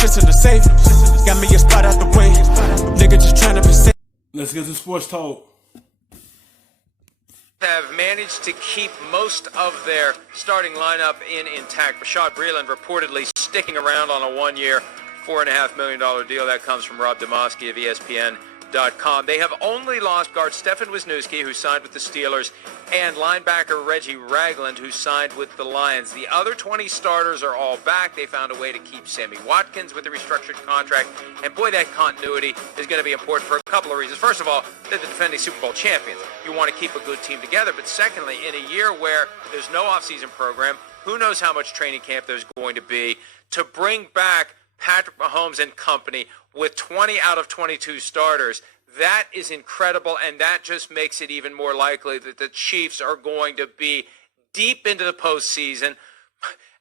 shit's in the safe. Got me a spot out the way. Nigga just trying to be safe. Let's get to sports talk. Have managed to keep most of their starting lineup intact. Rashad Breeland reportedly sticking around on a one-year, $4.5 million deal. That comes from Rob Demoski of ESPN.com. They have only lost guard Stefan Wisniewski, who signed with the Steelers, and linebacker Reggie Ragland, who signed with the Lions. The other 20 starters are all back. They found a way to keep Sammy Watkins with a restructured contract. And boy, that continuity is going to be important for a couple of reasons. First of all, they're the defending Super Bowl champions. You want to keep a good team together. But secondly, in a year where there's no offseason program, who knows how much training camp there's going to be, to bring back Patrick Mahomes and company with 20 out of 22 starters, that is incredible, and that just makes it even more likely that the Chiefs are going to be deep into the postseason. And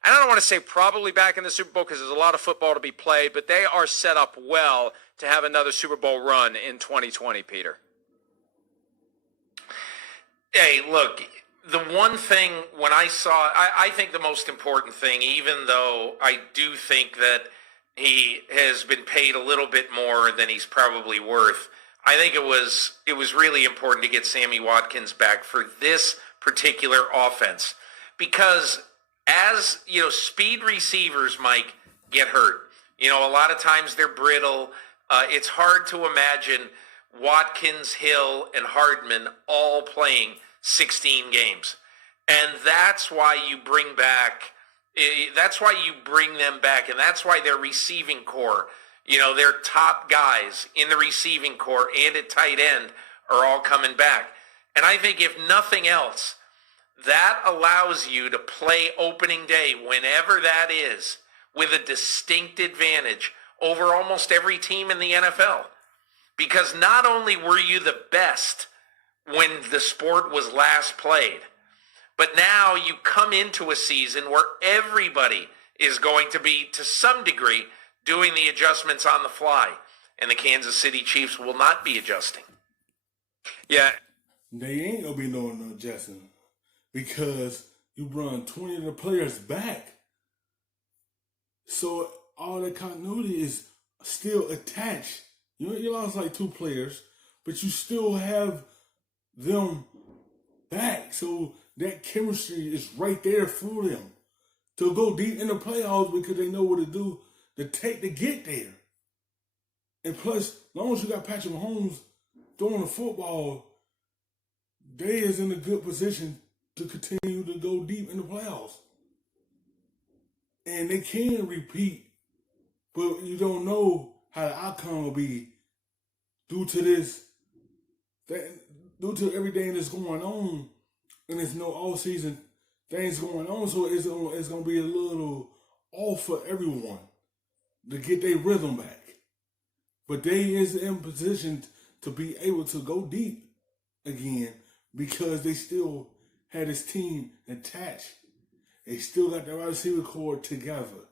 I don't want to say probably back in the Super Bowl because there's a lot of football to be played, but they are set up well to have another Super Bowl run in 2020, Peter. Hey, look, the one thing when I think the most important thing, even though I do think that he has been paid a little bit more than he's probably worth, I think it was really important to get Sammy Watkins back for this particular offense. Because as, speed receivers, Mike, get hurt. A lot of times they're brittle. It's hard to imagine Watkins, Hill, and Hardman all playing 16 games. And that's why you bring them back, and that's why their receiving core, their top guys in the receiving core and at tight end are all coming back. And I think if nothing else, that allows you to play opening day, whenever that is, with a distinct advantage over almost every team in the NFL. Because not only were you the best when the sport was last played, but now you come into a season where everybody is going to be, to some degree, doing the adjustments on the fly. And the Kansas City Chiefs will not be adjusting. Yeah. They ain't going to be no adjusting because you brought 20 of the players back. So all the continuity is still attached. You lost like 2 players, but you still have them back. So that chemistry is right there for them to go deep in the playoffs because they know what to do to get there. And plus, as long as you got Patrick Mahomes throwing the football, they is in a good position to continue to go deep in the playoffs. And they can repeat, but you don't know how the outcome will be due to everything that's going on, and there's no all-season things going on, so it's going to be a little off for everyone to get their rhythm back. But they is in position to be able to go deep again because they still had this team attached. They still got the wide receiver core together.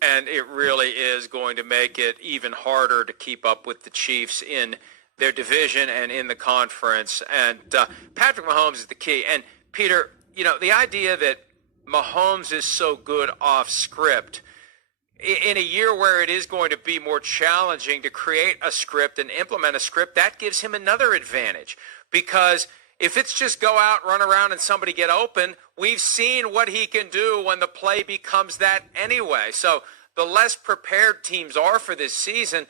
And it really is going to make it even harder to keep up with the Chiefs in their division and in the conference. And Patrick Mahomes is the key. And Peter, the idea that Mahomes is so good off script, in a year where it is going to be more challenging to create a script and implement a script, that gives him another advantage. Because if it's just go out, run around, and somebody get open, we've seen what he can do when the play becomes that anyway. So the less prepared teams are for this season,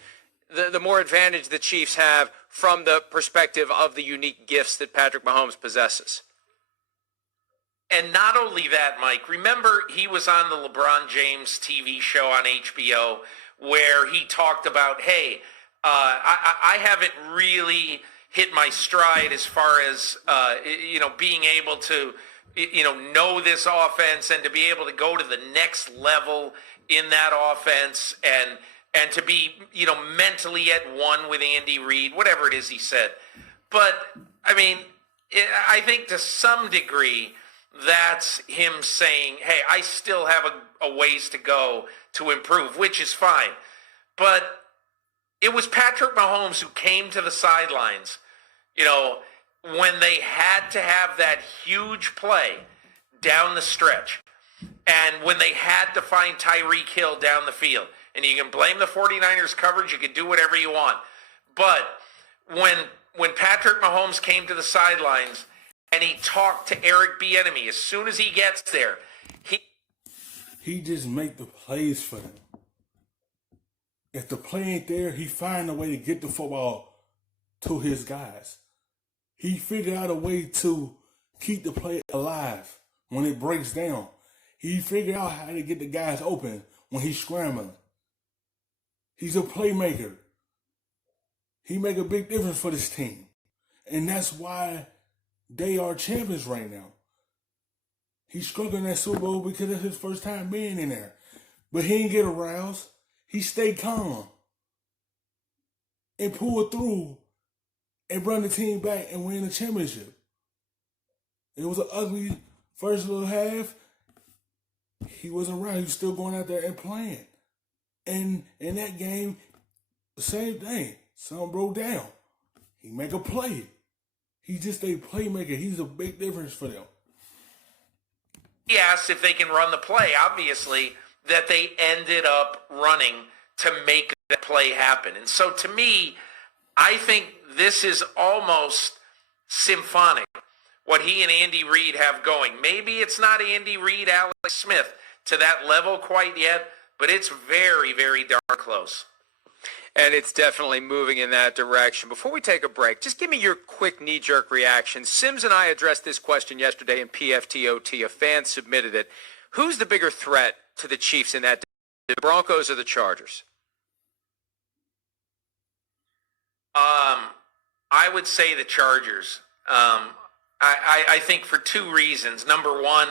the more advantage the Chiefs have from the perspective of the unique gifts that Patrick Mahomes possesses. And not only that, Mike, remember he was on the LeBron James TV show on HBO where he talked about, hey, I haven't really hit my stride as far as, being able to, know this offense and to be able to go to the next level in that offense and to be, mentally at one with Andy Reid, whatever it is he said. But, I think to some degree, that's him saying, hey, I still have a ways to go to improve, which is fine. But it was Patrick Mahomes who came to the sidelines, when they had to have that huge play down the stretch. And when they had to find Tyreek Hill down the field, and you can blame the 49ers coverage, you can do whatever you want. But when Patrick Mahomes came to the sidelines and he talked to Eric Bieniemy, as soon as he gets there, he just make the plays for them. If the play ain't there, he find a way to get the football to his guys. He figured out a way to keep the play alive when it breaks down. He figured out how to get the guys open when he's scrambling. He's a playmaker. He make a big difference for this team. And that's why they are champions right now. He's struggling that Super Bowl because it's his first time being in there. But he didn't get aroused. He stayed calm and pulled through and brought the team back and win the championship. It was an ugly first little half. He wasn't right. He was still going out there and playing. And in that game, the same thing. Something broke down. He make a play. He's just a playmaker. He's a big difference for them. he asked if they can run the play, obviously, that they ended up running to make that play happen. And so to me, I think this is almost symphonic, what he and Andy Reid have going. Maybe it's not Andy Reid, Alex Smith to that level quite yet, but it's very, very darn close. And it's definitely moving in that direction. Before we take a break, just give me your quick knee-jerk reaction. Sims and I addressed this question yesterday in PFTOT. A fan submitted it. Who's the bigger threat to the Chiefs in that division, the Broncos or the Chargers? I would say the Chargers. I think for two reasons. Number one,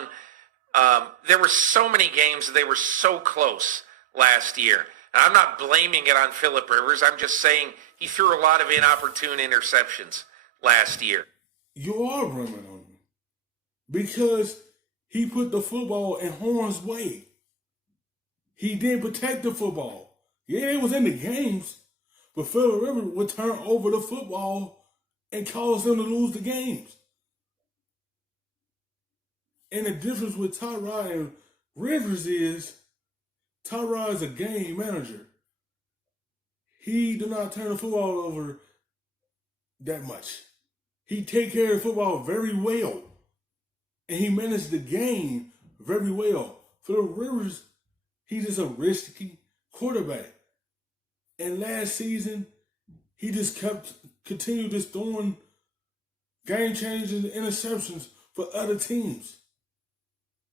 there were so many games that they were so close last year. And I'm not blaming it on Phillip Rivers. I'm just saying he threw a lot of inopportune interceptions last year. You are blaming on him because he put the football in harm's way. He didn't protect the football. Yeah, it was in the games, but Phillip Rivers would turn over the football and cause them to lose the games. And the difference with Tyrod and Rivers is Tyrod is a game manager. He do not turn the football over that much. He take care of the football very well. And he managed the game very well. Phillip Rivers, he's just a risky quarterback. And last season, he just continued just throwing game-changing interceptions for other teams.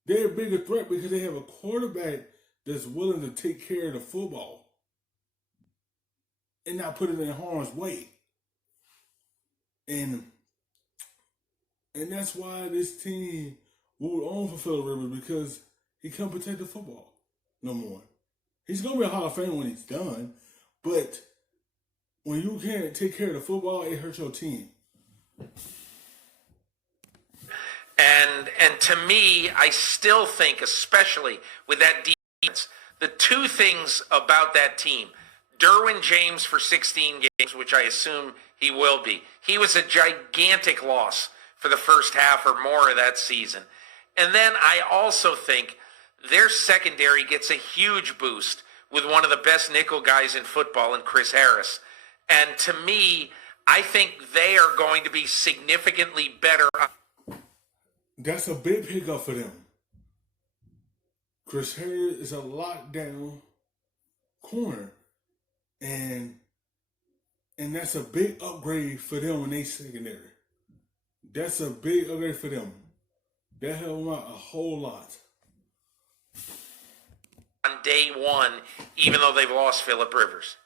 They're a bigger threat because they have a quarterback that's willing to take care of the football and not put it in harm's way. And that's why this team moved on for Phillip Rivers, because he can't protect the football no more. He's going to be a Hall of Fame when he's done, but when you can't take care of the football, it hurts your team. And to me, I still think, especially with that defense, the two things about that team, Derwin James for 16 games, which I assume he will be. He was a gigantic loss for the first half or more of that season. And then I also think their secondary gets a huge boost with one of the best nickel guys in football in Chris Harris. And to me, I think they are going to be significantly better. That's a big pickup for them. Chris Harris is a lockdown corner. And that's a big upgrade for them in their secondary. That's a big upgrade for them. That helped them out a whole lot. On day one, even though they've lost Phillip Rivers.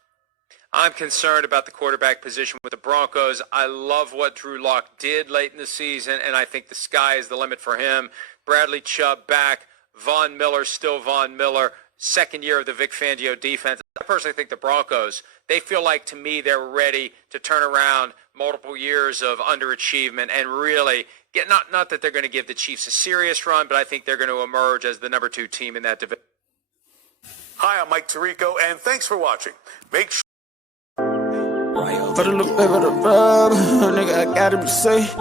I'm concerned about the quarterback position with the Broncos. I love what Drew Lock did late in the season, and I think the sky is the limit for him. Bradley Chubb back. Von Miller, still Von Miller. Second year of the Vic Fangio defense. I personally think the Broncos, they feel like, to me, they're ready to turn around multiple years of underachievement and really get, not that they're going to give the Chiefs a serious run, but I think they're going to emerge as the number 2 team in that division. Hi, I'm Mike Tirico, and thanks for watching. Make sure. For the look back of the rub, nigga, I gotta be safe.